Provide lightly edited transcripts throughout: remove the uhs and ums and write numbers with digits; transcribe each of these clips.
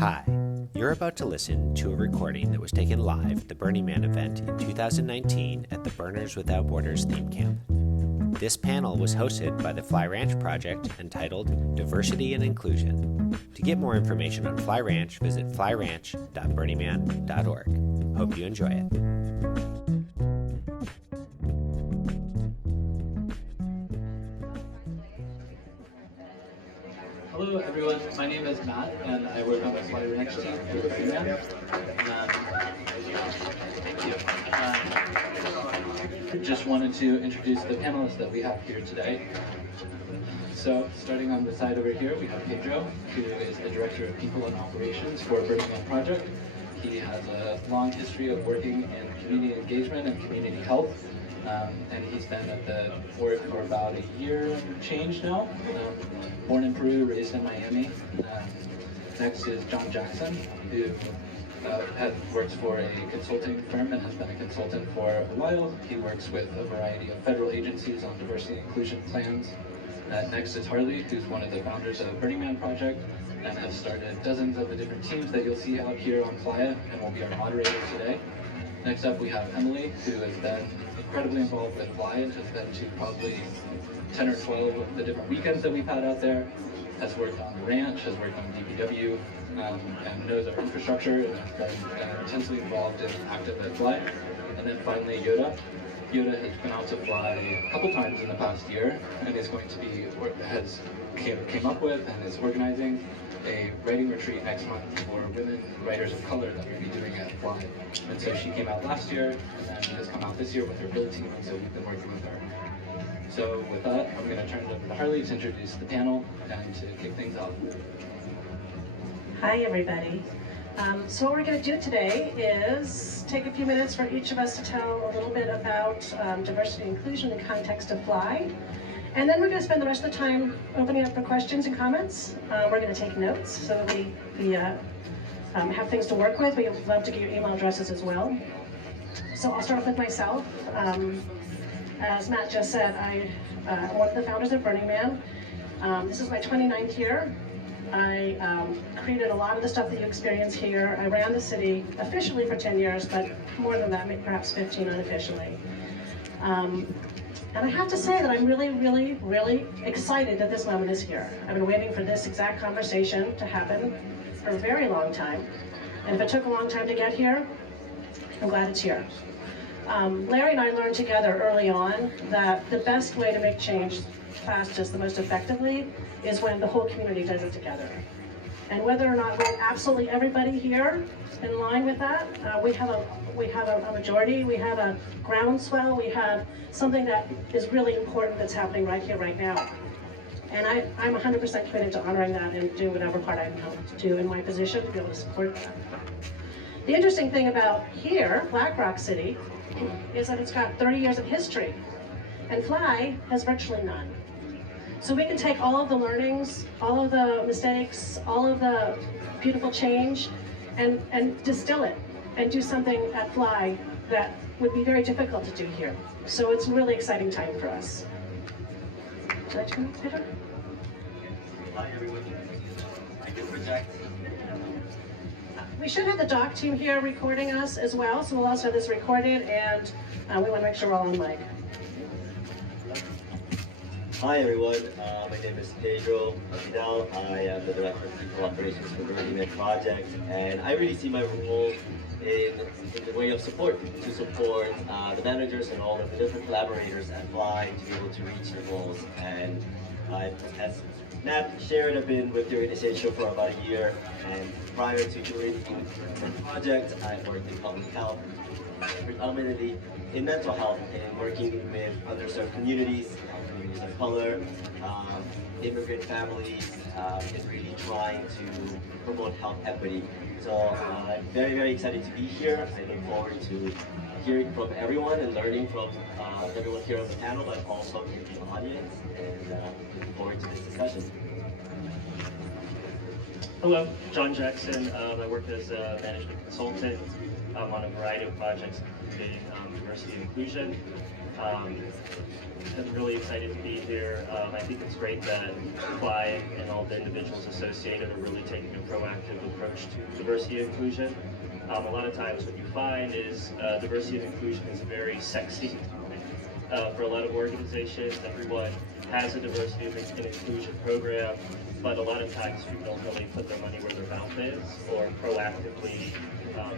Hi, you're about to listen to a recording that was taken live at the Burning Man event in 2019 at the Burners Without Borders theme camp. This panel was hosted by the Fly Ranch project entitled Diversity and Inclusion. To get more information on Fly Ranch, visit flyranch.burningman.org. Hope you enjoy it. Hello everyone, my name is Matt and I work on the Fly Ranch team for the Burning Man. Thank you. Just wanted to introduce the panelists that we have here today. So starting on the side over here, we have Pedro, who is the Director of People and Operations for Burning Man Project. He has a long history of working in community engagement and community health. And he's been at the board for about a year and change now. Born in Peru, raised in Miami. Next is John Jackson, who works for a consulting firm and has been a consultant for a while. He works with a variety of federal agencies on diversity and inclusion plans. Next is Harley, who's one of the founders of Burning Man Project and has started dozens of the different teams that you'll see out here on Playa and will be our moderator today. Next up we have Emily, who has been incredibly involved with Fly and has been to probably 10 or 12 of the different weekends that we've had out there, has worked on the ranch, has worked on DPW, and knows our infrastructure and has been intensely involved and active at Fly. And then finally Yoda. Yoda has been out to Fly a couple times in the past year and is going to be, came up with and is organizing a writing retreat next month for women writers of color that we'll be doing at Fly. And so she came out last year and has come out this year with her build team, and so we've been working with her. So with that, I'm going to turn it over to Harley to introduce the panel and to kick things off. Hi everybody. So what we're going to do today is take a few minutes for each of us to tell a little bit about diversity and inclusion in the context of Fly. And then we're going to spend the rest of the time opening up for questions and comments. We're going to take notes so that we have things to work with. We would love to get your email addresses as well. So I'll start off with myself. As Matt just said, I'm one of the founders of Burning Man. This is my 29th year. I created a lot of the stuff that you experience here. I ran the city officially for 10 years, but more than that, perhaps 15 unofficially. And I have to say that I'm really, really, really excited that this moment is here. I've been waiting for this exact conversation to happen for a very long time. And if it took a long time to get here, I'm glad it's here. Larry and I learned together early on that the best way to make change fastest, the most effectively, is when the whole community does it together. And whether or not we're absolutely everybody here in line with that, we have a majority, we have a groundswell, we have something that is really important that's happening right here, right now. And I'm 100% committed to honoring that and doing whatever part I can help to do in my position to be able to support that. The interesting thing about here, Black Rock City, is that it's got 30 years of history, and Fly has virtually none. So we can take all of the learnings, all of the mistakes, all of the beautiful change, and distill it and do something at Fly that would be very difficult to do here. So it's a really exciting time for us. Should I turn it, Pedro? Hi everyone. I can project. We should have the doc team here recording us as well, so we'll also have this recorded, and we want to make sure we're all on mic. Hi everyone, my name is Pedro Vidal. I am the Director of People Operations for the Burning Man Project, and I really see my role in the way of support, to support the managers and all of the different collaborators at Fly to be able to reach their goals. And as Matt shared, I've been with the organization for about a year, and prior to joining the project, I worked in public health, predominantly in mental health and working with underserved communities of color, immigrant families, and really trying to promote health equity. So I'm very, very excited to be here. I look forward to hearing from everyone and learning from everyone here on the panel, but also in the audience, and looking forward to this discussion. Hello, John Jackson. I work as a management consultant on a variety of projects, including diversity and inclusion. I'm really excited to be here. I think it's great that Fly and all the individuals associated are really taking a proactive approach to diversity and inclusion. A lot of times what you find is diversity and inclusion is a very sexy topic. For a lot of organizations, everyone has a diversity and inclusion program, but a lot of times people don't really put their money where their mouth is or proactively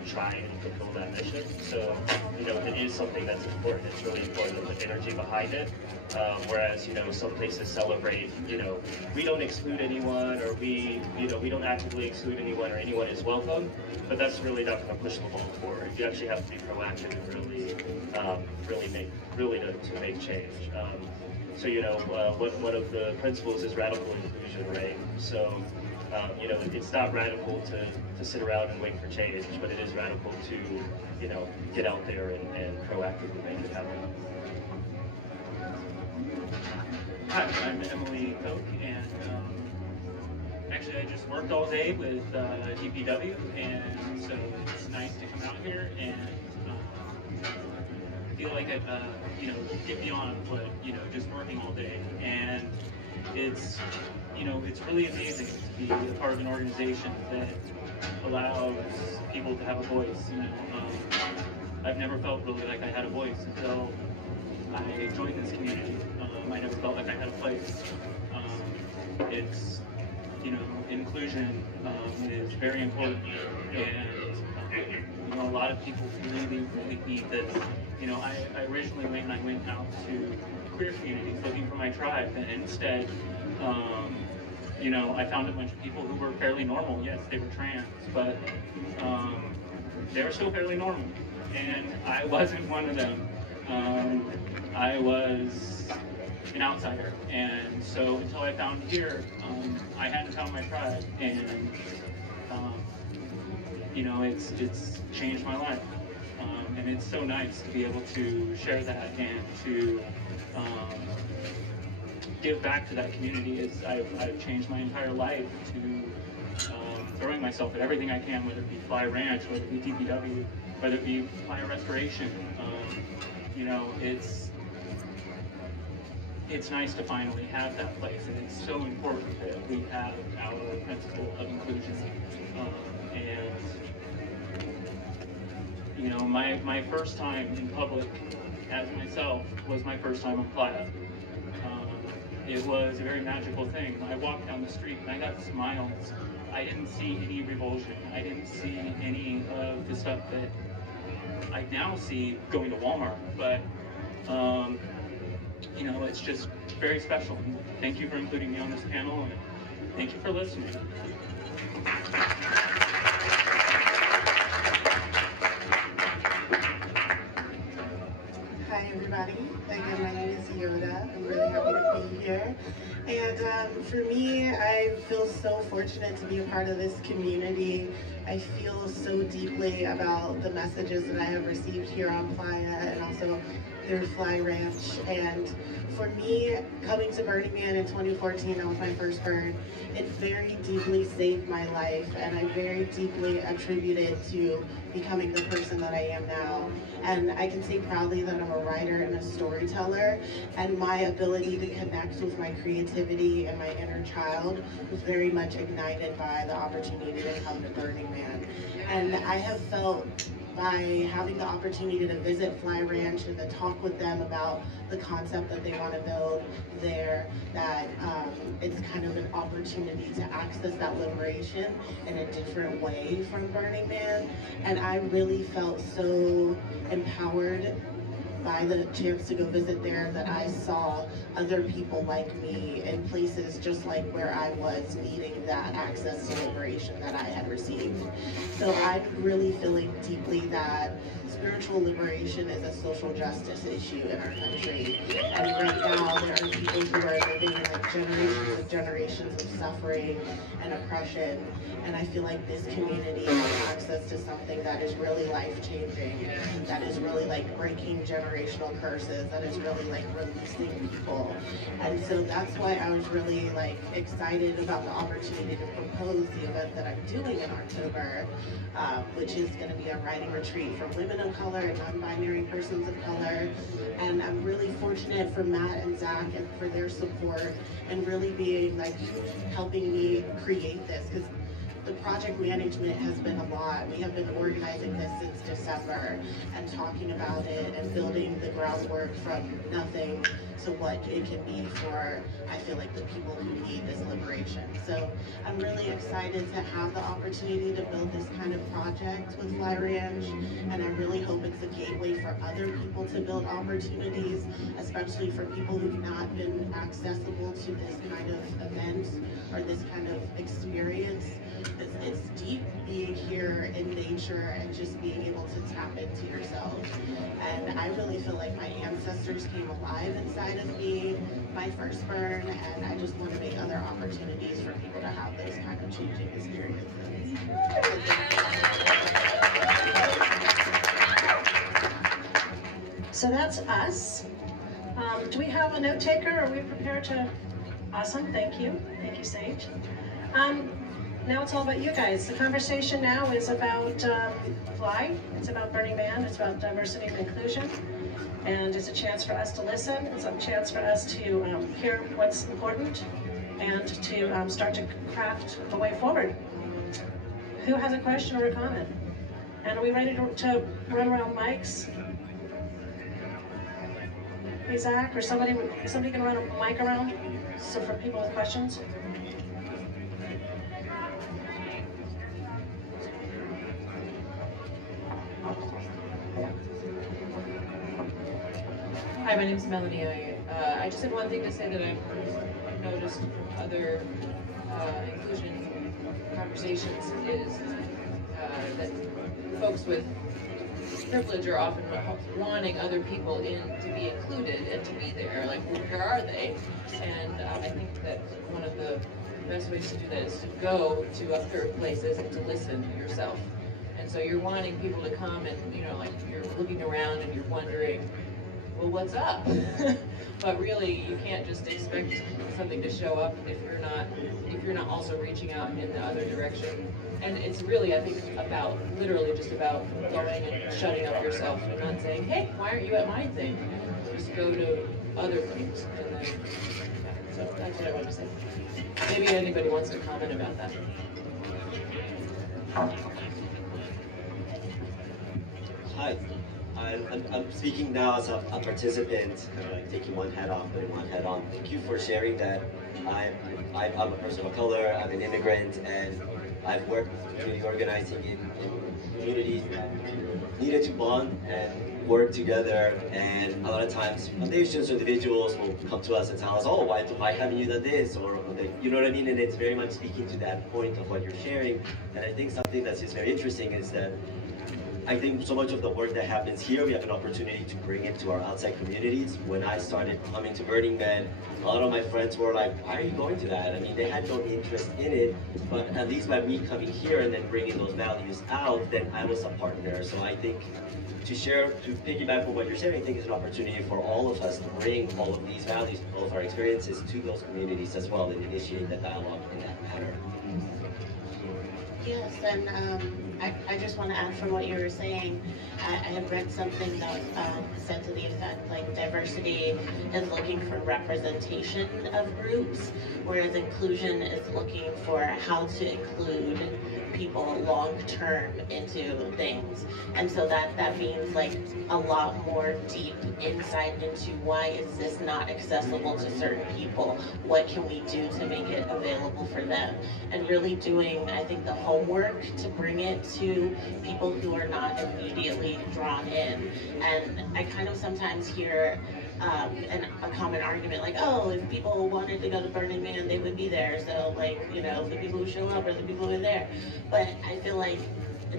try and fulfill that mission. So, it is something that's important. It's really important to put energy behind it. Whereas, some places celebrate, we don't exclude anyone, or we don't actively exclude anyone, or anyone is welcome. But that's really not going to push the ball forward. You actually have to be proactive and really make change. So, one of the principles is radical inclusion, right? So, it's not radical to sit around and wait for change, but it is radical to, get out there and proactively make it happen. Hi, I'm Emily Koch, and actually I just worked all day with DPW, and so it's nice to come out here and feel like I, get beyond what, just working all day. And it's, it's really amazing to be a part of an organization that allows people to have a voice. I've never felt really like I had a voice until I joined this community. I never felt like I had a place. It's, inclusion is very important, and a lot of people really need this. I originally went out to queer communities looking for my tribe, and instead, I found a bunch of people who were fairly normal. Yes, they were trans, but they were still fairly normal, and I wasn't one of them. I was an outsider, and so until I found here, I hadn't found my tribe, and it's changed my life, and it's so nice to be able to share that and to give back to that community. I've changed my entire life to throwing myself at everything I can, whether it be Fly Ranch, whether it be DPW, whether it be Fly Restoration. It's nice to finally have that place, and it's so important that we have our principle of inclusion. My first time in public as myself was my first time on Playa. It was a very magical thing. I walked down the street and I got smiles. I didn't see any revulsion. I didn't see any of the stuff that I now see going to Walmart. But it's just very special. And thank you for including me on this panel, and thank you for listening. Hi everybody, again my name is Yoda. I'm really happy to be here. And for me, I feel so fortunate to be a part of this community. I feel so deeply about the messages that I have received here on Playa and also through Fly Ranch. And for me, coming to Burning Man in 2014, that was my first burn, it very deeply saved my life, and I very deeply attribute it to becoming the person that I am now. And I can say proudly that I'm a writer and a storyteller, and my ability to connect with my creativity and my inner child was very much ignited by the opportunity to come to Burning Man. And I have felt by having the opportunity to visit Fly Ranch and to talk with them about the concept that they want to build there, that it's kind of an opportunity to access that liberation in a different way from Burning Man. And I really felt so empowered by the chance to go visit there, that I saw other people like me in places just like where I was, needing that access to liberation that I had received. So I'm really feeling deeply that spiritual liberation is a social justice issue in our country. And right now there are people who are living in like generations of suffering and oppression. And I feel like this community has access to something that is really life-changing, that is really like breaking generational curses, that is really like releasing people. And so that's why I was really like excited about the opportunity to propose the event that I'm doing in October, which is going to be a writing retreat for women of color and non-binary persons of color. And I'm really fortunate for Matt and Zach and for their support and really being like helping me create this, because the project management has been a lot. We have been organizing this since December and talking about it and building the groundwork from nothing to what it can be for, I feel like, the people who need this liberation. So I'm really excited to have the opportunity to build this kind of project with Fly Ranch, and I really hope it's a gateway for other people to build opportunities, especially for people who've not been accessible to this kind of event or this kind of experience. It's deep being here in nature and just being able to tap into yourself. And I really feel like my ancestors came alive inside of me, my first burn, and I just want to make other opportunities for people to have those kind of changing experiences. So that's us. Do we have a note taker? Are we prepared to? Awesome, thank you. Thank you, Sage. Now it's all about you guys. The conversation now is about Fly. It's about Burning Man. It's about diversity and inclusion. And it's a chance for us to listen. It's a chance for us to hear what's important and to start to craft a way forward. Who has a question or a comment? And are we ready to run around mics? Hey, Zach, or somebody can run a mic around so for people with questions? Hi, my name is Melanie. I just have one thing to say that I've noticed from other inclusion conversations is that folks with privilege are often wanting other people to be included and to be there. Like, where are they? And I think that one of the best ways to do that is to go to other places and to listen yourself. And so you're wanting people to come and, like you're looking around and you're wondering, well, what's up? But really, you can't just expect something to show up if you're not also reaching out in the other direction. And it's really, I think, about literally just about going and shutting up yourself and not saying, hey, why aren't you at my thing? Just go to other things. And then, yeah, so that's what I wanted to say. Maybe anybody wants to comment about that. Hi. I'm speaking now as a participant, kind of like taking one hat off, putting one hat on. Thank you for sharing that. I'm a person of color, I'm an immigrant, and I've worked community organizing in communities that needed to bond and work together. And a lot of times, foundations or individuals will come to us and tell us, oh, why haven't you done this? Or, you know what I mean? And it's very much speaking to that point of what you're sharing. And I think something that's just very interesting is that I think so much of the work that happens here, we have an opportunity to bring it to our outside communities. When I started coming to Burning Man, a lot of my friends were like, why are you going to that? I mean, they had no interest in it, but at least by me coming here and then bringing those values out, then I was a partner. So I think to piggyback on what you're saying, I think is an opportunity for all of us to bring all of these values, all of our experiences to those communities as well and initiate that dialogue in that manner. Yes, and I just want to add from what you were saying, I had read something that said to the effect, like, diversity is looking for representation of groups, whereas inclusion is looking for how to include people long-term into things. And so that means like a lot more deep insight into why is this not accessible to certain people? What can we do to make it available for them? And really doing, I think, the homework to bring it to people who are not immediately drawn in. And I kind of sometimes hear a common argument like, oh, if people wanted to go to Burning Man, they would be there. So, like, you know, the people who show up are the people who are there. But I feel like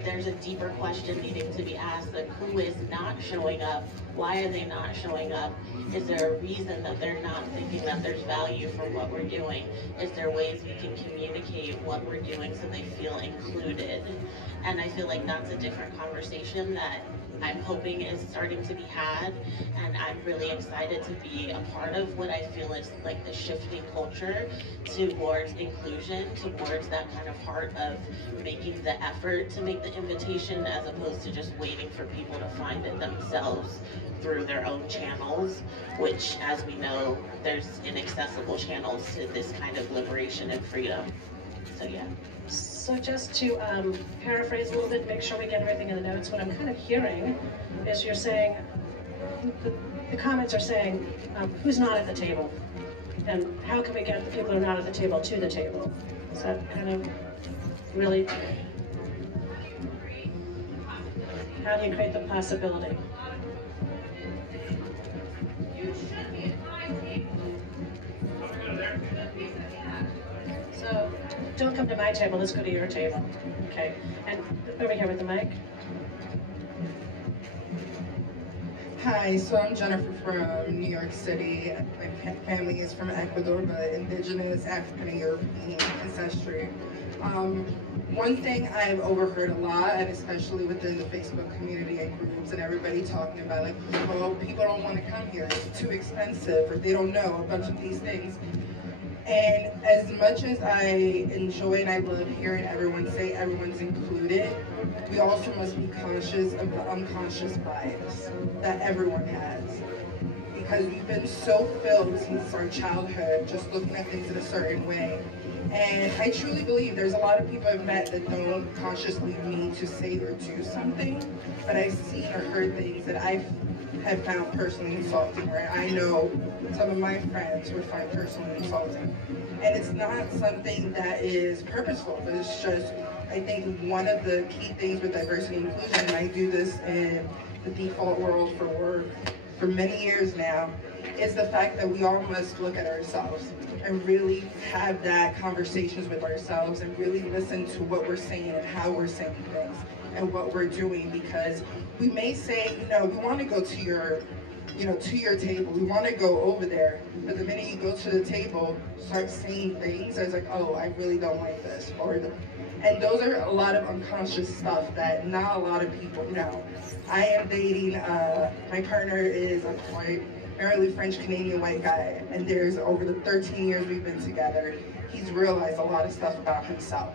there's a deeper question needing to be asked, like, who is not showing up? Why are they not showing up? Is there a reason that they're not thinking that there's value for what we're doing? Is there ways we can communicate what we're doing so they feel included? And I feel like that's a different conversation that I'm hoping is starting to be had, and I'm really excited to be a part of what I feel is like the shifting culture towards inclusion, towards that kind of heart of making the effort to make the invitation as opposed to just waiting for people to find it themselves through their own channels, which, as we know, there's inaccessible channels to this kind of liberation and freedom. So yeah. So just to paraphrase a little bit, make sure we get everything in the notes, what I'm kind of hearing is you're saying, the comments are saying, who's not at the table? And how can we get the people who are not at the table to the table? Is that kind of really, how do you create the possibility? So don't come to my table, let's go to your table. Okay, and over here with the mic. Hi, so I'm Jennifer from New York City. My family is from Ecuador, but indigenous African and European ancestry. One thing I've overheard a lot, and especially within the Facebook community and groups and everybody talking about, like, oh, people don't want to come here, it's too expensive, or they don't know a bunch of these things. And as much as I enjoy and I love hearing everyone say everyone's included, we also must be conscious of the unconscious bias that everyone has. Because we've been so filled since our childhood, just looking at things in a certain way. And I truly believe there's a lot of people I've met that don't consciously mean to say or do something, but I've seen or heard things that I have found personally insulting, or I know some of my friends would find personally insulting. And it's not something that is purposeful, but it's just, I think one of the key things with diversity and inclusion, and I do this in the default world for work for many years now, is the fact that we all must look at ourselves and really have that conversations with ourselves and really listen to what we're saying and how we're saying things and what we're doing, because we may say, we want to go to your, to your table, we want to go over there, but the minute you go to the table, start saying things as like, oh, I really don't like this, and those are a lot of unconscious stuff that not a lot of people know. I am dating, my partner is a primarily French-Canadian white guy, and there's over the 13 years we've been together, he's realized a lot of stuff about himself.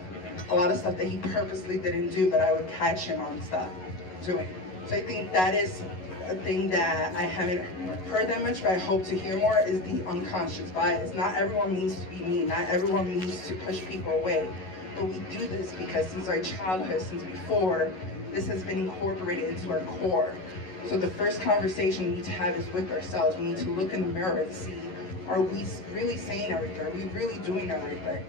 A lot of stuff that he purposely didn't do, but I would catch him on stuff doing. So I think that is a thing that I haven't heard that much, but I hope to hear more, is the unconscious bias. Not everyone means to be mean, not everyone means to push people away, but we do this because since our childhood, since before, this has been incorporated into our core. So the first conversation we need to have is with ourselves. We need to look in the mirror and see, are we really saying everything? Are we really doing everything?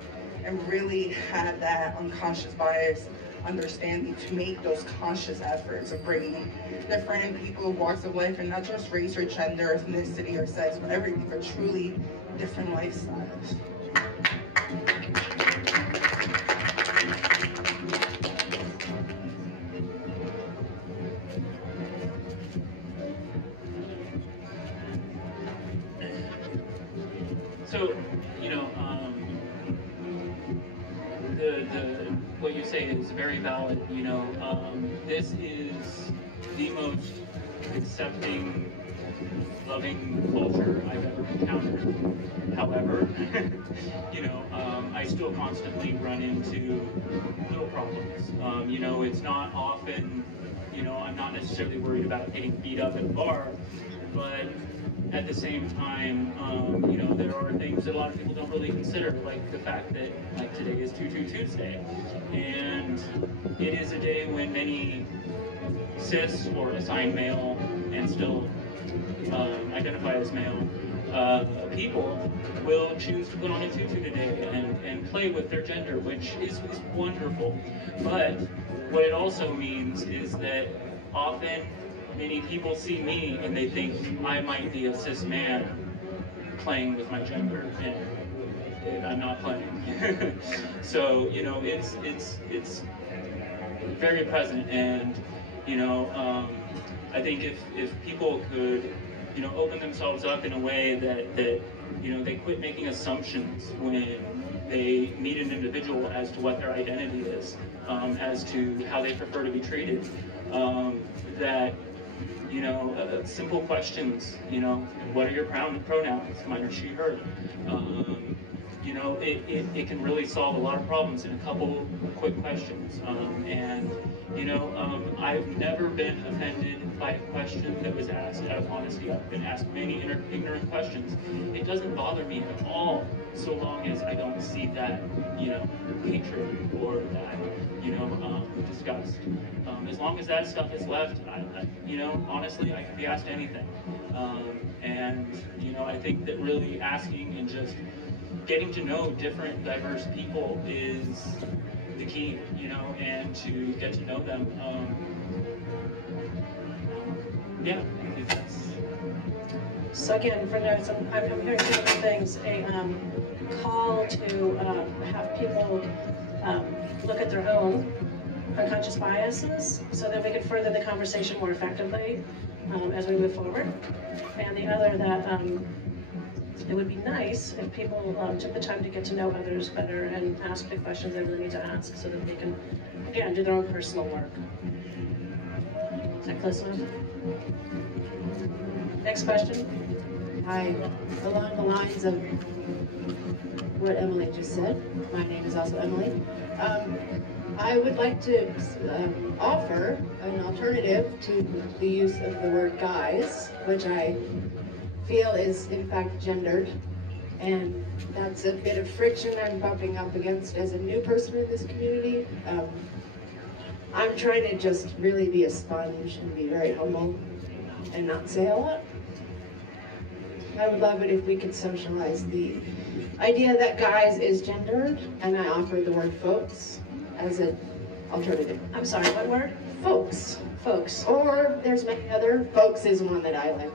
And really have that unconscious bias understanding to make those conscious efforts of bringing different people, walks of life, and not just race or gender, ethnicity or sex, but everything, but truly different lifestyles. So, what you say is very valid. This is the most accepting, loving culture I've ever encountered. However, I still constantly run into little problems. It's not often, I'm not necessarily worried about getting beat up at a bar, but at the same time, there are things that a lot of people don't really consider, like the fact that today is Tutu Tuesday, and it is a day when many cis or assigned male and still identify as male people will choose to put on a tutu today and play with their gender, which is wonderful. But what it also means is that often many people see me and they think I might be a cis man playing with my gender, and I'm not playing. So it's very present, and I think if people could open themselves up in a way that they quit making assumptions when they meet an individual as to what their identity is, as to how they prefer to be treated, that, you know, simple questions, you know, what are your pronouns, mine or she, her, you know, it can really solve a lot of problems in a couple quick questions. And, you know, I've never been offended by a question that was asked out of honesty. I've been asked many ignorant questions. It doesn't bother me at all, so long as I don't see that, you know, hatred or that, you know, disgust. As long as that stuff is left, you know, honestly, I can be asked anything. And, you know, I think that really asking and just getting to know different, diverse people is the key, you know, and to get to know them. Yeah, I think that's... So again, for notes, I'm hearing two different things. A call to have people look at their own unconscious biases so that we can further the conversation more effectively as we move forward. And the other that it would be nice if people took the time to get to know others better and ask the questions they really need to ask so that they can, again, do their own personal work. Is that close enough? Next question. Hi. Along the lines of what Emily just said, my name is also Emily. I would like to offer an alternative to the use of the word guys, which I feel is in fact gendered, and that's a bit of friction I'm bumping up against as a new person in this community. I'm trying to just really be a sponge and be very humble and not say a lot. I would love it if we could socialize the idea that guys is gendered, and I offer the word folks as an alternative. I'm sorry, what word? Folks. Folks. Or there's many other. Folks is one that I like.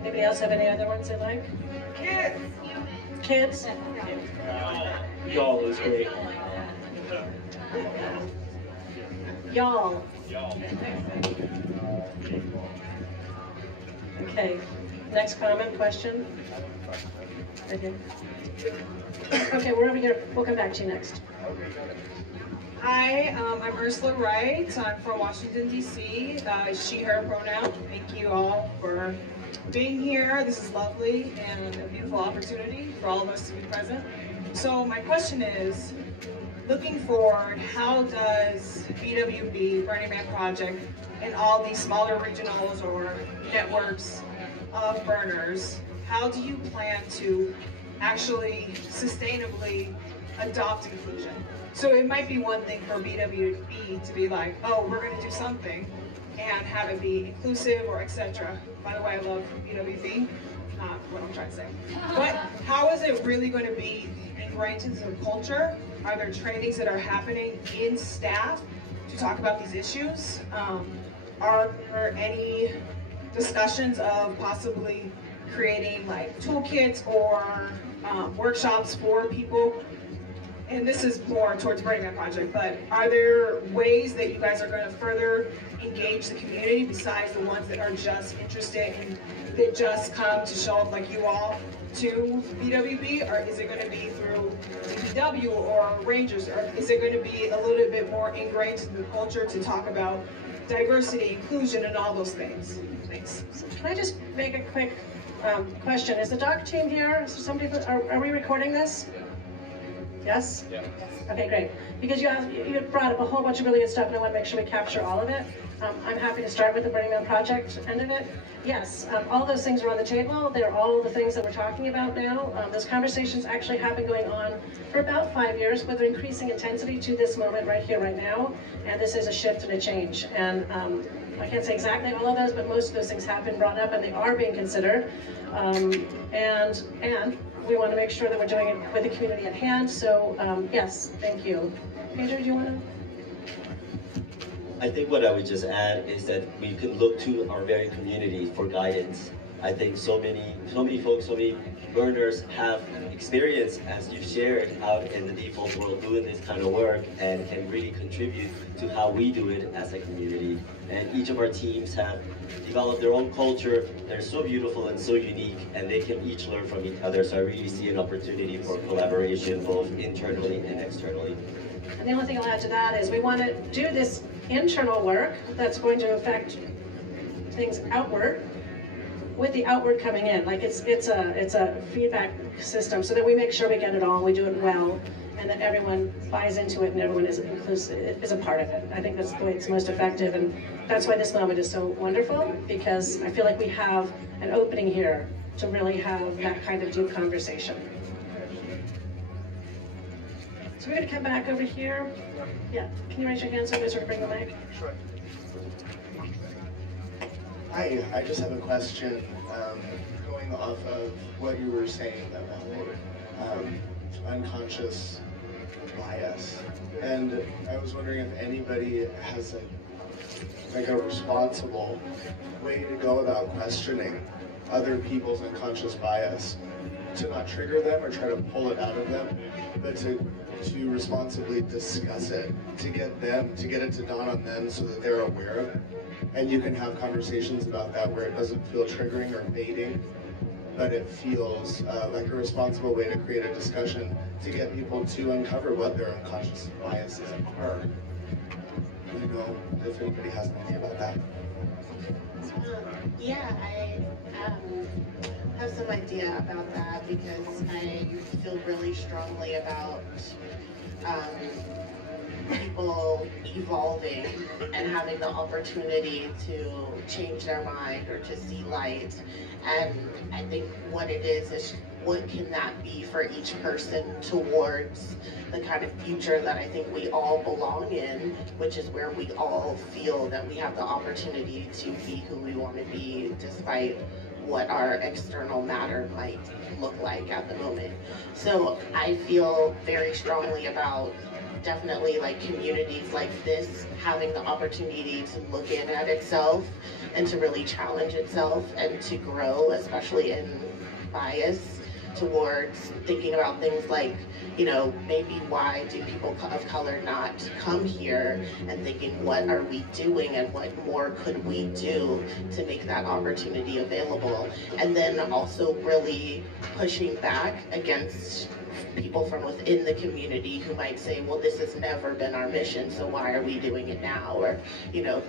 Anybody else have any other ones they like? Kids. Kids? Y'all is great. Y'all. Okay. Next comment, question? Right here. Okay, we're over here. We'll come back to you next. Hi, I'm Ursula Wright. I'm from Washington, D.C. She, her pronoun. Thank you all for being here. This is lovely and a beautiful opportunity for all of us to be present. So my question is, looking forward, how does BWB, Burning Man Project, and all these smaller regionals or networks of burners, how do you plan to actually sustainably adopt inclusion? So it might be one thing for BWB to be like, oh, we're going to do something and have it be inclusive or etc. By the way, I love BWB, not what I'm trying to say. But how is it really going to be ingrained into the culture? Are there trainings that are happening in staff to talk about these issues? Are there any discussions of possibly creating like toolkits or workshops for people? And this is more towards Burning Man Project, but are there ways that you guys are going to further engage the community besides the ones that are just interested and that just come to show up like you all to BWB? Or is it going to be through DPW or Rangers? Or is it going to be a little bit more ingrained in the culture to talk about diversity, inclusion, and all those things? Thanks. Can I just make a quick question? Is the doc team here? So some people, are we recording this? Yes? Yeah. Okay, great. Because you brought up a whole bunch of really good stuff, and I want to make sure we capture all of it. I'm happy to start with the Burning Man Project end of it. Yes, all those things are on the table. They're all the things that we're talking about now. Those conversations actually have been going on for about 5 years with increasing intensity to this moment right here, right now. And this is a shift and a change. And I can't say exactly all of those, but most of those things have been brought up and they are being considered. And we want to make sure that we're doing it with the community at hand. So yes, thank you. Pedro, do you want to? I think what I would just add is that we can look to our very community for guidance I think so many folks, so many burners have experience, as you've shared, out in the default world doing this kind of work and can really contribute to how we do it as a community. And each of our teams have developed their own culture. They're so beautiful and so unique, and they can each learn from each other. So I really see an opportunity for collaboration both internally and externally. And the only thing I'll add to that is we want to do this internal work that's going to affect things outward, with the outward coming in. Like it's a feedback system so that we make sure we get it all, we do it well, and that everyone buys into it and everyone is inclusive, is a part of it. I think that's the way it's most effective, and that's why this moment is so wonderful, because I feel like we have an opening here to really have that kind of deep conversation. So we're going to come back over here. Yeah, can you raise your hand so we sort of bring the mic? Sure. Hi, I just have a question going off of what you were saying about unconscious bias. And I was wondering if anybody has a responsible way to go about questioning other people's unconscious bias, to not trigger them or try to pull it out of them, but to responsibly discuss it, to get it to dawn on them so that they're aware of it. And you can have conversations about that where it doesn't feel triggering or baiting, but it feels like a responsible way to create a discussion to get people to uncover what their unconscious biases are. You know, if anybody has an idea about that. Yeah, I have some idea about that because I feel really strongly about people evolving and having the opportunity to change their mind or to see light. And I think what it is what can that be for each person towards the kind of future that I think we all belong in, which is where we all feel that we have the opportunity to be who we want to be despite what our external matter might look like at the moment. So I feel very strongly about definitely like communities like this having the opportunity to look in at itself and to really challenge itself and to grow, especially in bias, towards thinking about things like, you know, maybe why do people of color not come here, and thinking what are we doing and what more could we do to make that opportunity available, and then also really pushing back against people from within the community who might say, well, this has never been our mission, so why are we doing it now? Or, you know,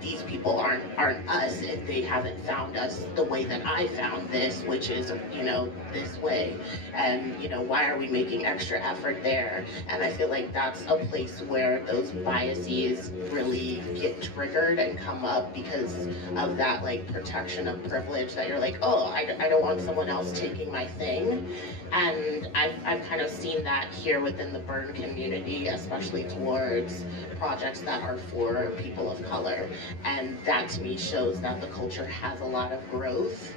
these people aren't us if they haven't found us the way that I found this, which is, you know, this way. And, you know, why are we making extra effort there? And I feel like that's a place where those biases really get triggered and come up because of that, like, protection of privilege that you're like, oh, I don't want someone else taking my thing. And I've kind of seen that here within the burn community, especially towards projects that are for people of color. And that to me shows that the culture has a lot of growth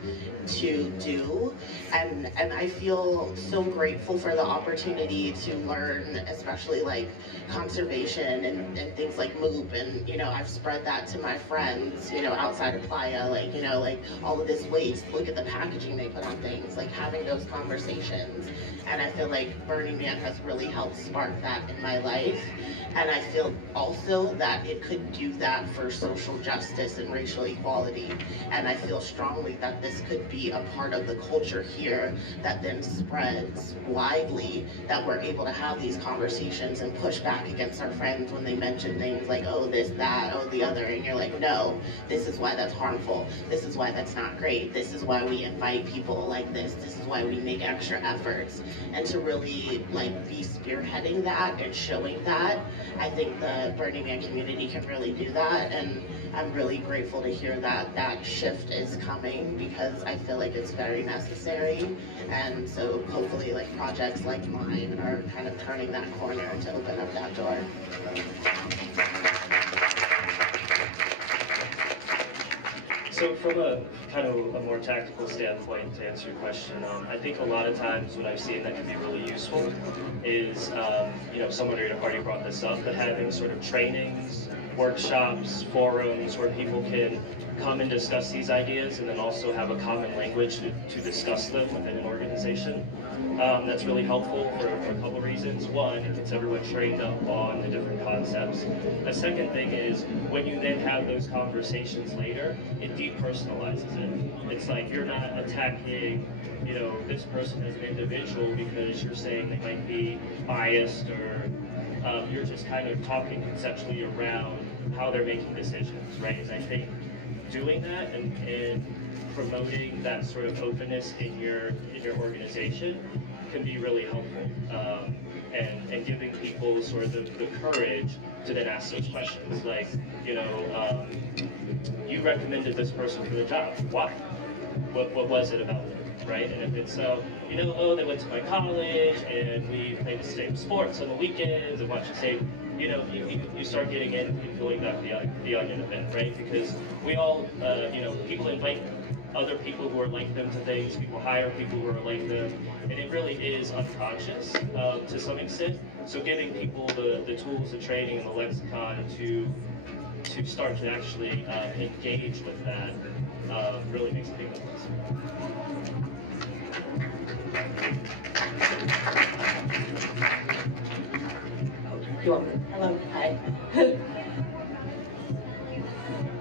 to do. And I feel so grateful for the opportunity to learn, especially like conservation and things like MOOP. And, you know, I've spread that to my friends, you know, outside of Playa, like, you know, like all of this waste, look at the packaging they put on things, like having those conversations. And I feel like Burning Man has really helped spark that in my life. And I feel also that it could do that for social justice and racial equality. And I feel strongly that this could be a part of the culture here that then spreads widely, that we're able to have these conversations and push back against our friends when they mention things like, oh, this, that, oh, the other. And you're like, no, this is why that's harmful. This is why that's not great. This is why we invite people like this. This is why we make extra efforts. And to really like be spearheading that and showing that, I think the Burning Man community can really do that. And I'm really grateful to hear that that shift is coming because I feel like it's very necessary. And so hopefully like projects like mine are kind of turning that corner to open up that door. So from a kind of a more tactical standpoint, to answer your question, I think a lot of times what I've seen that can be really useful is, someone already brought this up, but having sort of trainings, workshops, forums where people can come and discuss these ideas and then also have a common language to discuss them within an organization. That's really helpful for a couple of reasons. One, it gets everyone trained up on the different concepts. A second thing is, when you then have those conversations later, it depersonalizes it. It's like you're not attacking, this person as an individual because you're saying they might be biased, or you're just kind of talking conceptually around how they're making decisions, right? And I think doing that and promoting that sort of openness in your organization can be really helpful, and giving people sort of the courage to then ask those questions, like, you recommended this person for the job. Why? What was it about them, right? And if it's they went to my college and we played the same sports on the weekends and watched the same, you start getting in and peeling back the onion a bit, right? Because we all, people invite other people who are like them to things, people hire people who are like them, and it really is unconscious to some extent. So giving people the tools, the training, and the lexicon to start to actually engage with that really makes a big difference. You want me? Hello, hi.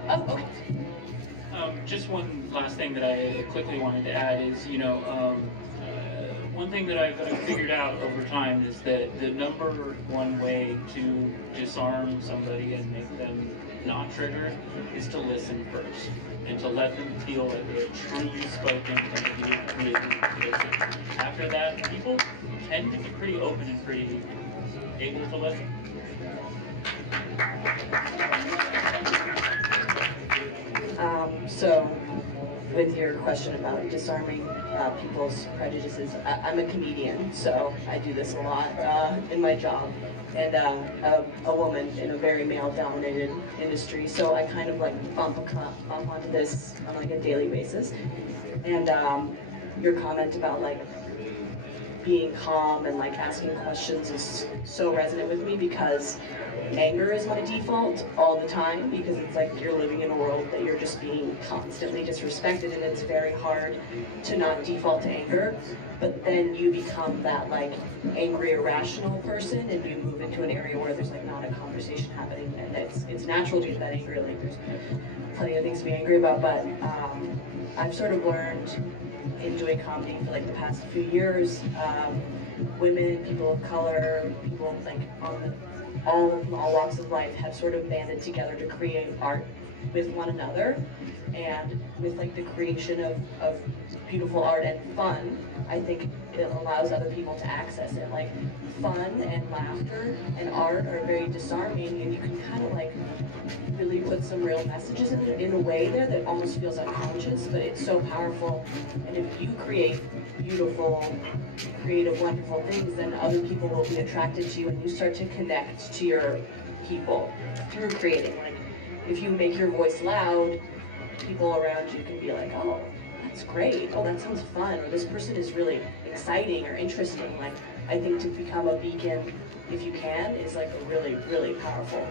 Oh, okay. Just one last thing that I quickly wanted to add is, one thing that I've figured out over time is that the number one way to disarm somebody and make them not triggered is to listen first, and to let them feel that they're truly spoken and really listen. After that, people tend to be pretty open and pretty able to listen. So, with your question about disarming people's prejudices, I'm a comedian, so I do this a lot in my job, and a woman in a very male-dominated industry, so I kind of like bump onto this on like a daily basis. And your comment about like being calm and like asking questions is so resonant with me, because anger is my default all the time, because it's like you're living in a world that you're just being constantly disrespected, and it's very hard to not default to anger. But then you become that like angry, irrational person, and you move into an area where there's like not a conversation happening, and it's natural to get that angry. Like there's plenty of things to be angry about, but I've sort of learned in doing comedy for like the past few years, women, people of color, people like all walks of life have sort of banded together to create art with one another, and with like the creation of beautiful art and fun, I think it allows other people to access it. Like fun and laughter and art are very disarming, and you can kind of like really put some real messages in a way there that almost feels unconscious, but it's so powerful. And if you create beautiful, creative, wonderful things, then other people will be attracted to you, and you start to connect to your people through creating. Like if you make your voice loud, people around you can be like, oh, that's great, oh, that sounds fun, or this person is really exciting or interesting. Like I think to become a beacon, if you can, is like a really, really powerful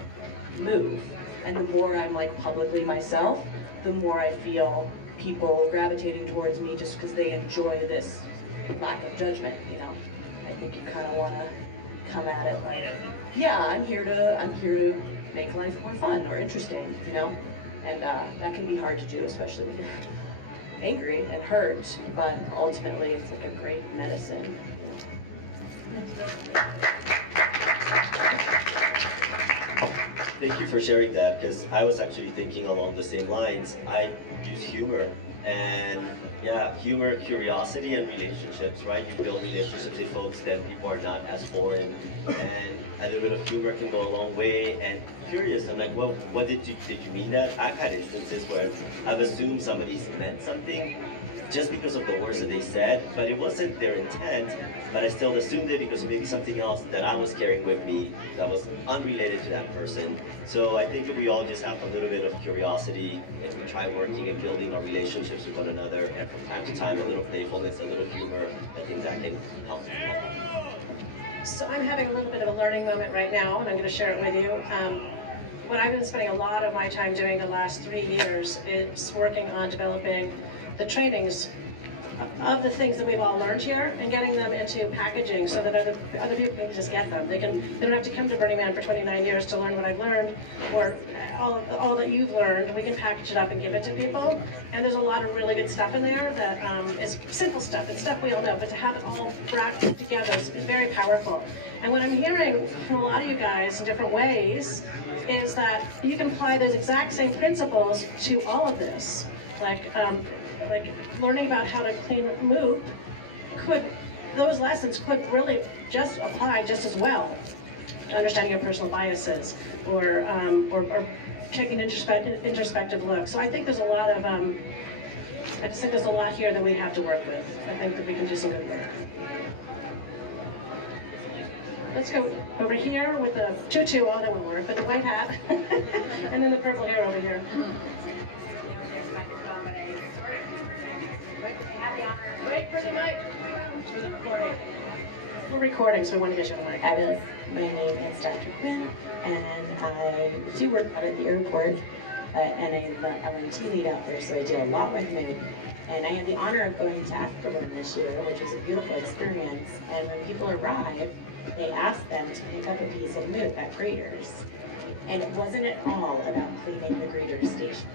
move. And the more I'm like publicly myself, the more I feel people gravitating towards me just because they enjoy this lack of judgment, I think you kind of want to come at it like, yeah, I'm here to make life more fun or interesting, and that can be hard to do, especially when you're angry and hurt, but ultimately it's like a great medicine. Thank you for sharing that, because I was actually thinking along the same lines. I use humor, and Yeah, humor, curiosity, and relationships, right? You build relationships with folks that people are not as foreign, and a little bit of humor can go a long way. And curious, I'm like, well, what did you mean that? I've had instances where I've assumed somebody's meant something just because of the words that they said, but it wasn't their intent, but I still assumed it because maybe something else that I was carrying with me that was unrelated to that person. So I think if we all just have a little bit of curiosity and we try working and building our relationships with one another, and from time to time a little playfulness, a little humor, I think that can help. So I'm having a little bit of a learning moment right now, and I'm going to share it with you. What I've been spending a lot of my time doing the last 3 years is working on developing the trainings of the things that we've all learned here and getting them into packaging so that other people can just get them. They don't have to come to Burning Man for 29 years to learn what I've learned, or all that you've learned. We can package it up and give it to people. And there's a lot of really good stuff in there that is simple stuff. It's stuff we all know, but to have it all wrapped together is very powerful. And what I'm hearing from a lot of you guys in different ways is that you can apply those exact same principles to all of this. Like learning about how to clean moop those lessons could really just apply just as well to understanding your personal biases or taking an introspective look. So I think there's a lot of, I just think there's a lot here that we have to work with. I think that we can do some good work. Let's go over here with the tutu, oh that won't work, but the white hat, and then the purple hair over here. Wait for the mic. We're recording, so we want to get you on the mic. Fabulous. My name is Dr. Quinn, and I do work out at the airport, and I'm the LNT lead out there, so I do a lot with mood. And I had the honor of going to Africa this year, which was a beautiful experience. And when people arrive, they ask them to pick up a piece of mood at graders. And it wasn't at all about cleaning the grader station.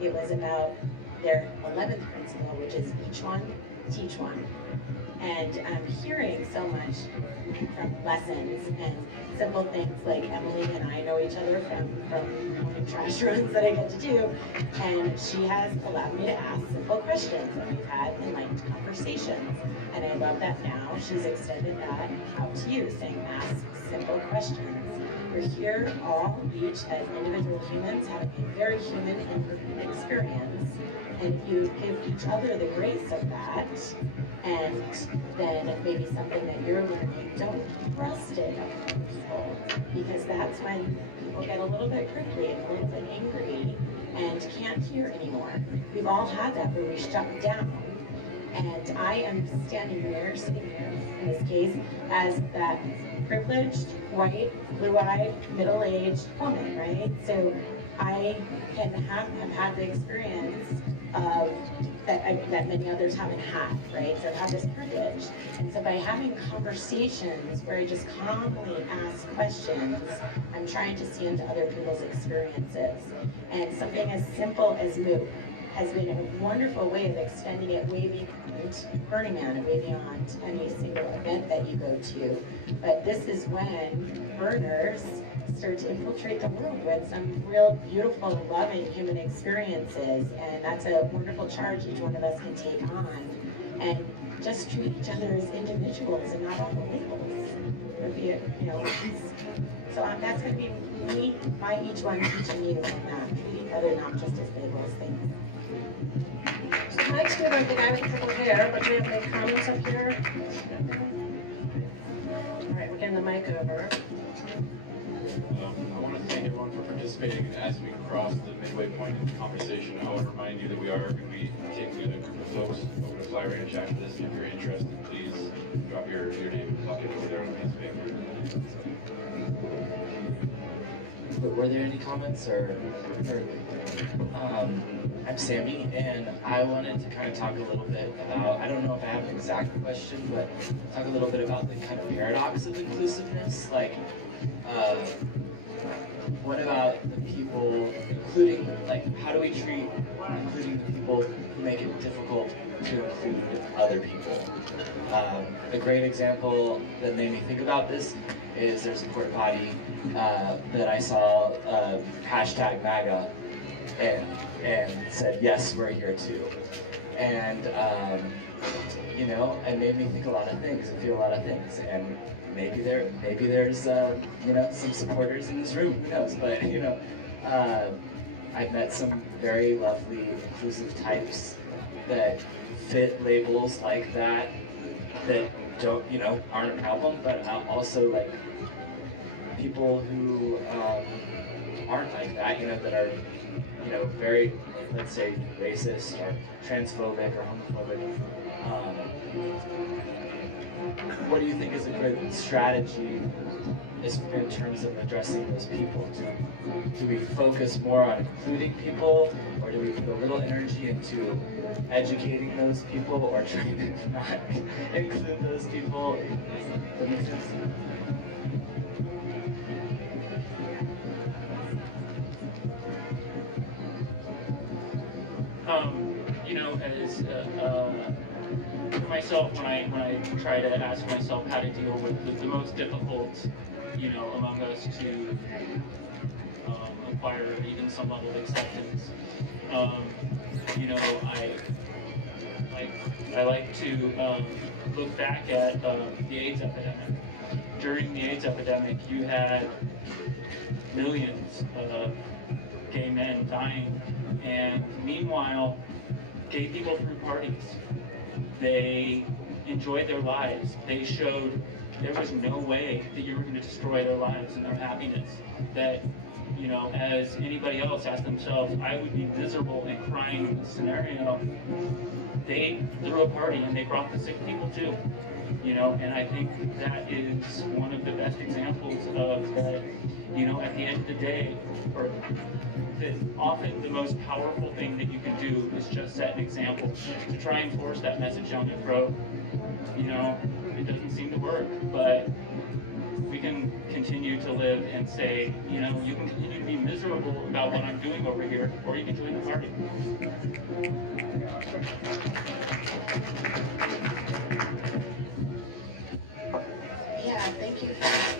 It was about their 11th principle, which is each one, teach one. And I'm hearing so much from lessons and simple things like Emily and I know each other from morning trash runs that I get to do. And she has allowed me to ask simple questions, and we've had enlightened conversations. And I love that now she's extended that out to you, saying ask simple questions. We're here all, each as individual humans, having a very human experience. And you give each other the grace of that, and then maybe something that you're learning, don't thrust it on people, because that's when people get a little bit prickly and a little bit angry and can't hear anymore. We've all had that where we shut down. And I am standing there, sitting here, in this case, as that privileged, white, blue-eyed, middle-aged woman, right? So I can have had the experience of that many others haven't had, right? So I've had this privilege. And so by having conversations where I just calmly ask questions, I'm trying to see into other people's experiences. And something as simple as MOOC has been a wonderful way of extending it way beyond Burning Man and way beyond any single event that you go to. But this is when burners start to infiltrate the world with some real beautiful, loving human experiences. And that's a wonderful charge each one of us can take on. And just treat each other as individuals and not all the labels. So that's going to be me, each one teaching you on that. Treat each other not just as labels, things. So next we have the guy with the purple hair, but do we have any comments up here? All right, we're getting the mic over. I want to thank everyone for participating, and as we cross the midway point in the conversation, I want to remind you that we are going to be taking a group of folks over to Fly Ranch after this, and if you're interested, please drop your name and bucket over there on the piece of paper. Were there any comments or I'm Sammy, and I wanted to kind of talk a little bit about, I don't know if I have an exact question, but talk a little bit about the kind of paradox of inclusiveness. Like, what about the people, including, like, how do we treat including the people who make it difficult to include other people? A great example that made me think about this is there's a porta potty that I saw hashtag MAGA and said, yes, we're here too. And you know, it made me think a lot of things and feel a lot of things. And maybe there's you know, some supporters in this room, who knows? But you know, I've met some very lovely, inclusive types that fit labels like that don't, you know, aren't a problem, but also like people who aren't like that, you know, that are, you know, very, let's say, racist or transphobic or homophobic. What do you think is a good strategy in terms of addressing those people? Do we focus more on including people, or do we put a little energy into educating those people, or trying to not include those people? Does that make sense? You know, as for myself, when I try to ask myself how to deal with the most difficult, you know, among us to acquire even some level of acceptance, you know, I like to look back at the AIDS epidemic. During the AIDS epidemic, you had millions of gay men dying, and meanwhile, gay people threw parties. They enjoyed their lives. They showed there was no way that you were going to destroy their lives and their happiness. That, you know, as anybody else asked themselves, I would be miserable and crying in this scenario. They threw a party and they brought the sick people too. You know, and I think that is one of the best examples of that, you know, at the end of the day, or that often the most powerful thing that you can do is just set an example. To try and force that message down their throat, you know, it doesn't seem to work, but we can continue to live and say, you know, you can continue to be miserable about what I'm doing over here, or you can join the party. Yeah, thank you for that.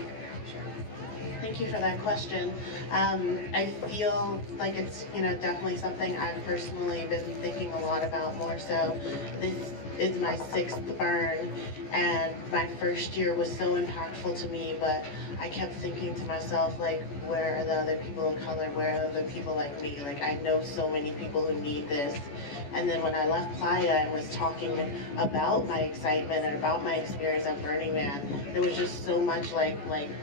Thank you for that question. I feel like it's, you know, definitely something I've personally been thinking a lot about more so. This is my 6th burn, and my first year was so impactful to me, but I kept thinking to myself, like, where are the other people of color? Where are other people like me? Like, I know so many people who need this. And then when I left Playa and was talking about my excitement and about my experience at Burning Man, there was just so much like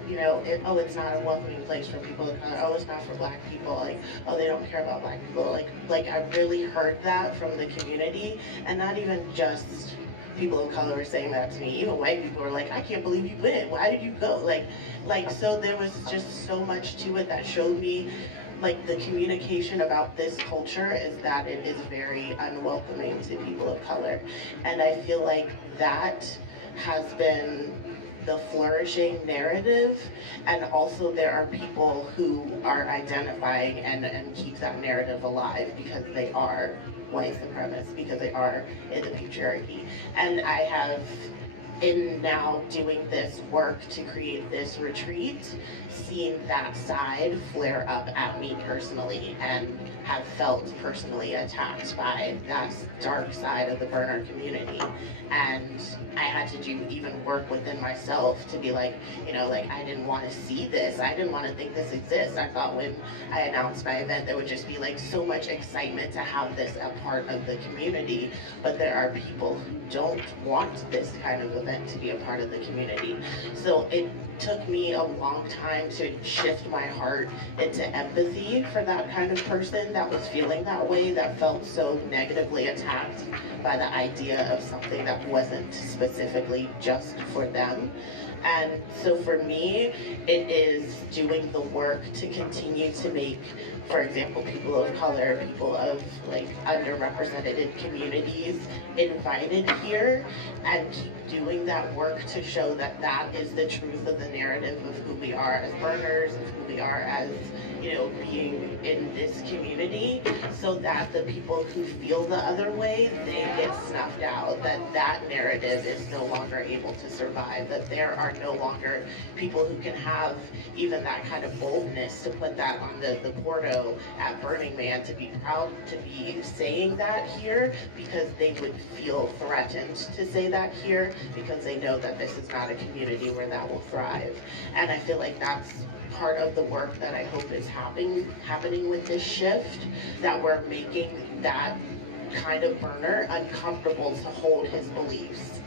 you know, it's not a welcoming place for people of color. Oh, it's not for black people. Like, oh, they don't care about black people. Like I really heard that from the community, and not even just people of color were saying that to me. Even white people were like, I can't believe you went. Why did you go? Like so there was just so much to it that showed me, like, the communication about this culture is that it is very unwelcoming to people of color. And I feel like that has been the flourishing narrative, and also there are people who are identifying and keep that narrative alive because they are white supremacists, because they are in the patriarchy. And I have, in now doing this work to create this retreat, seen that side flare up at me personally, and have felt personally attacked by that dark side of the burner community. And I had to do even work within myself to be like, you know, like, I didn't want to see this. I didn't want to think this exists. I thought when I announced my event, there would just be like so much excitement to have this a part of the community. But there are people who don't want this kind of event to be a part of the community. So it took me a long time to shift my heart into empathy for that kind of person that was feeling that way, that felt so negatively attacked by the idea of something that wasn't specifically just for them. And so for me, it is doing the work to continue to make, for example, people of color, people of like underrepresented communities invited here, and keep doing that work to show that that is the truth of the narrative of who we are as burners, of who we are as, you know, being in this community, so that the people who feel the other way, they get snuffed out, that narrative is no longer able to survive, that there are no longer people who can have even that kind of boldness to put that on the porto at Burning Man, to be proud to be saying that here, because they would feel threatened to say that here, because they know that this is not a community where that will thrive. And I feel like that's part of the work that I hope is happening with this shift, that we're making that kind of burner uncomfortable to hold his beliefs,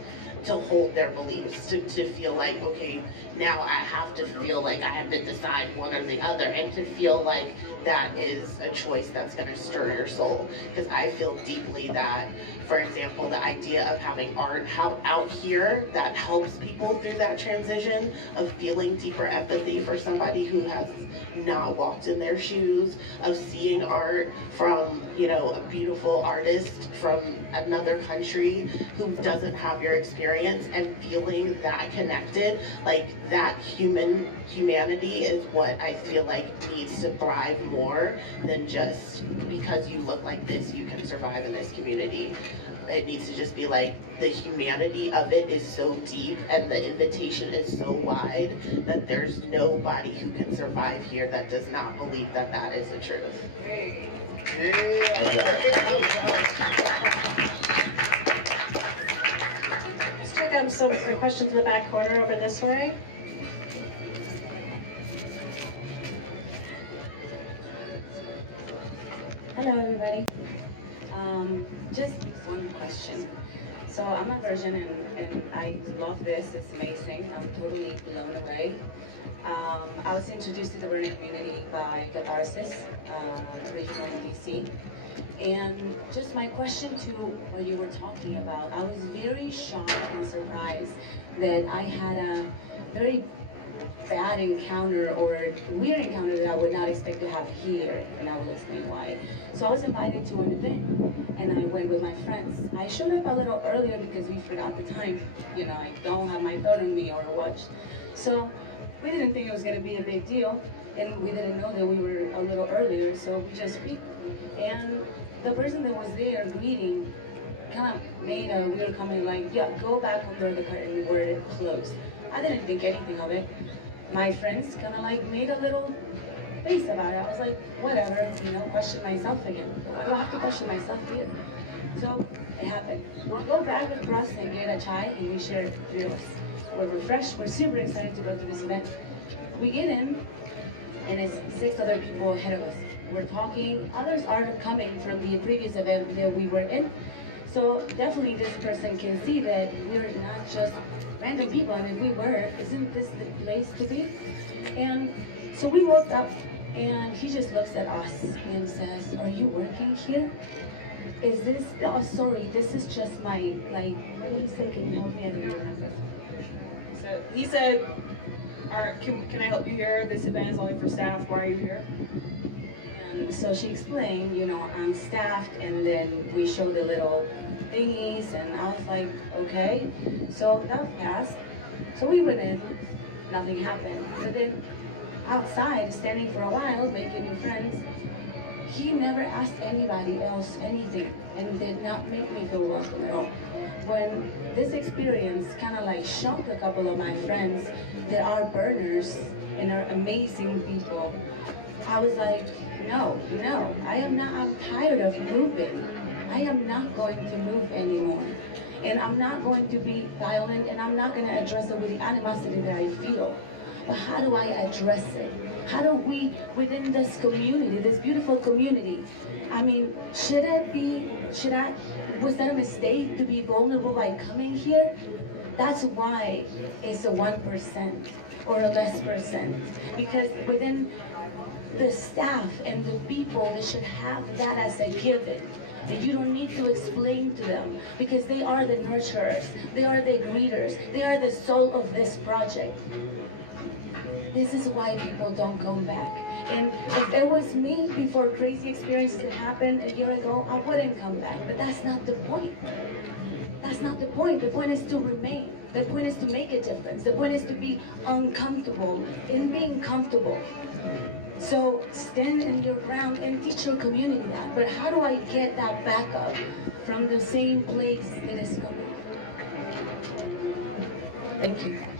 to hold their beliefs, to feel like, okay, now I have to feel like I have to decide one or the other, and to feel like that is a choice that's going to stir your soul. Because I feel deeply that, for example, the idea of having art out here that helps people through that transition of feeling deeper empathy for somebody who has not walked in their shoes, of seeing art from, you know, a beautiful artist from another country who doesn't have your experience, and feeling that connected, like that humanity is what I feel like needs to thrive more than just because you look like this, you can survive in this community. It needs to just be like, the humanity of it is so deep and the invitation is so wide that there's nobody who can survive here that does not believe that that is the truth. Let's check some questions in the back corner over this way. Hello, everybody. Just one question. So I'm a virgin, and I love this. It's amazing. I'm totally blown away. I was introduced to the burning community by Catharsis, regional in DC. And just my question to what you were talking about, I was very shocked and surprised that I had a very bad encounter or weird encounter that I would not expect to have here, and I will explain why. So I was invited to an event, and I went with my friends. I showed up a little earlier because we forgot the time. You know, I don't have my phone on me or a watch. So we didn't think it was going to be a big deal, and we didn't know that we were a little earlier, so we just peeked. And the person that was there greeting kind of made a weird comment like, yeah, go back under the curtain where it closed. I didn't think anything of it. My friends kind of like made a little face about it. I was like, whatever, you know, question myself again. I don't have to question myself here. So it happened. We'll go back across and get a chai, and we share three of us. We're refreshed, we're super excited to go to this event. We get in, and it's 6 other people ahead of us. We're talking, others are coming from the previous event that we were in. So definitely this person can see that we're not just random people, and if we were, isn't this the place to be? And so we woke up, and he just looks at us and says, are you working here? Is this, oh sorry, this is just my, like, what did he say? Can you help me? I don't remember. So he said, can I help you here? This event is only for staff, why are you here? And so she explained, you know, I'm staffed, and then we showed the little thingies, and I was like, okay. So that passed. So we went in, nothing happened. But then outside, standing for a while, making new friends, he never asked anybody else anything, and did not make me feel welcome at all. When this experience kind of like shocked a couple of my friends that are burners and are amazing people, I was like, no, I am not, I'm tired of moving. I am not going to move anymore. And I'm not going to be violent, and I'm not going to address it with the animosity that I feel. But how do I address it? How do we, within this community, this beautiful community, I mean, was that a mistake to be vulnerable by coming here? That's why it's a 1% or a less percent. Because within the staff and the people, they should have that as a given. And you don't need to explain to them, because they are the nurturers, they are the greeters, they are the soul of this project. This is why people don't come back. And if it was me before crazy experiences that happened a year ago, I wouldn't come back. But that's not the point. That's not the point. The point is to remain. The point is to make a difference. The point is to be uncomfortable in being comfortable. So stand in your ground and teach your community that. But how do I get that back up from the same place that is coming? Thank you.